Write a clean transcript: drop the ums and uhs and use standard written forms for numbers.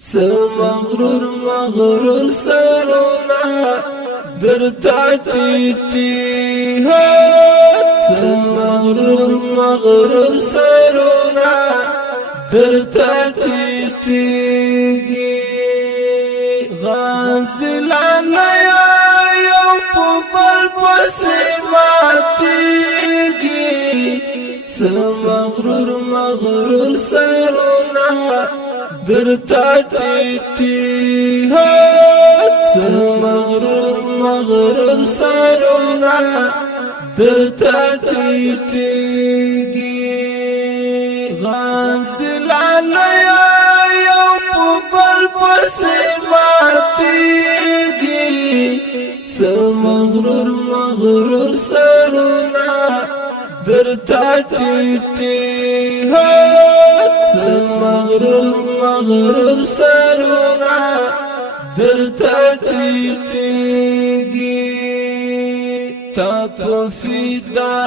مغرور مغرور سرونا درتا ټیټي مغرور مغرور سرونا درتا ټیټي غازلان یو په بل پسې ماتېږي مغرور مغرور سرونا درتا ټیټي مغرور مغرور سرونا درتا ټیټي غازلان یو په بل پسې ماتېږي مغرور مغرور سرونا درتا ټیټي مغرور مغرور سرونا درتا ټیټي تا په فدا